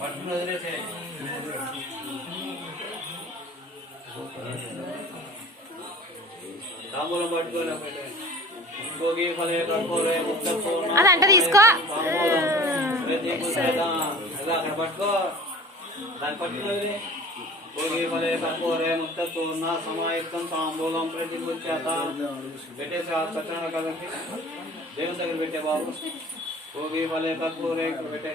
పట్టుకుని వదిలేసే తాంబూలం పట్టుకోలే భోగి ఫలే కర్పూరే ముక్త పూర్ణ అదంట తీసుకో. తాంబూలం. ప్రతి కుశల. ఇలా అక్కడ పట్టుకో దాన్ని పట్టుకుని వదిలే భోగి ఫలే కర్పూరే ముక్త పూర్ణ సమాయుక్తం తాంబూలం ప్రతి చేత పెట్టేసి ఆ సత్యనారాయణ కదండి దేవుని దగ్గర పెట్టే బాబు భోగి ఫలే కర్పూరే ఇక్కడ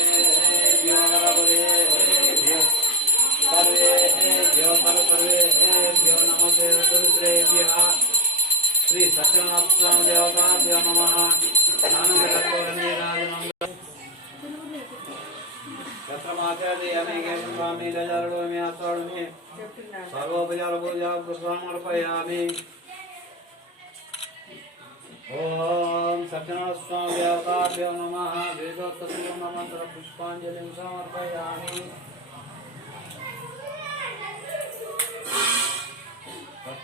నమః. స్వామి దయాళుమి ఆచారుమి సర్వోపచార పూజ పుష్పమర్పయామి ఓం సత్యనారాయణ స్వామి దేవతాభ్యో నమః. వేదోత్తరం మంత్ర పుష్పాంజలిం సమర్పయామి.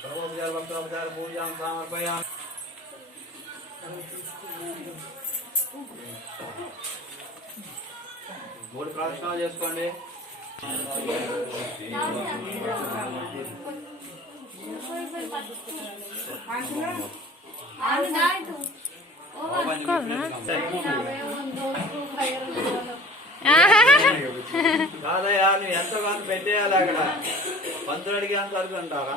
సర్వోపచార భక్తోపచార పూజాం సమర్పయామి మూడు ప్రదక్షిణాలు చేసుకోండి కాదయ్యా నువ్వు ఎంత కొంత పెట్టేయాలి అక్కడ. పంతులు అడిగి అంత వరకు అంటారా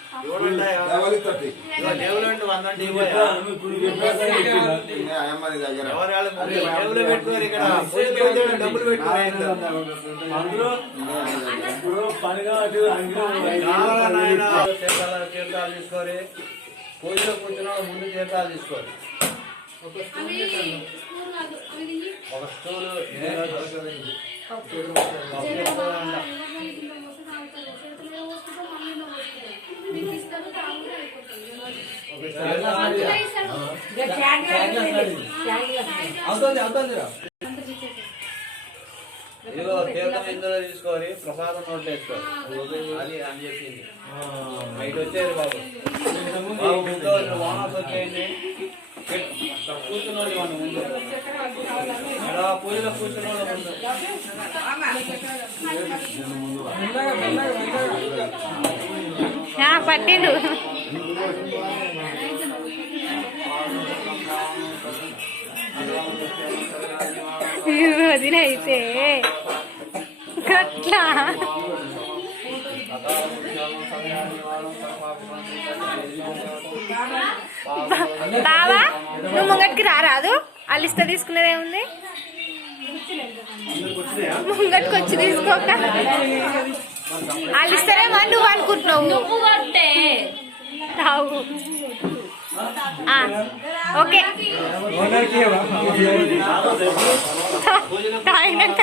డబ్బులు పెట్టుకోరు. తీసుకోరి. పూజలో కూర్చున్న ముందు తీర్థాలు తీసుకోరి. ఒక స్టూలు అవుతుంది అవుతుంది ఇదిగో తీర్థం ఇందులో తీసుకోరి ప్రసాదం నోట్లో వేసుకోరి అది అని చెప్పింది బయట వచ్చేది బాబు. బాబు ముందు వానస్ వచ్చేయండి. కూర్చున్నోళ్ళు ఇవ్వండి ముందు. ఇక్కడ పూజలో కూర్చున్నోళ్ళు ముందు. ఆ, పట్టిండు. వదిన అయితే గట్లా బావా నువ్వు ముంగటికి రారాదు తీసుకునేది ఏముంది ముంగటికి వచ్చి తీసుకోక. అని నువ్వు అనుకుంటున్నావు. నువ్వు తావు. ఓకే తాగినాక.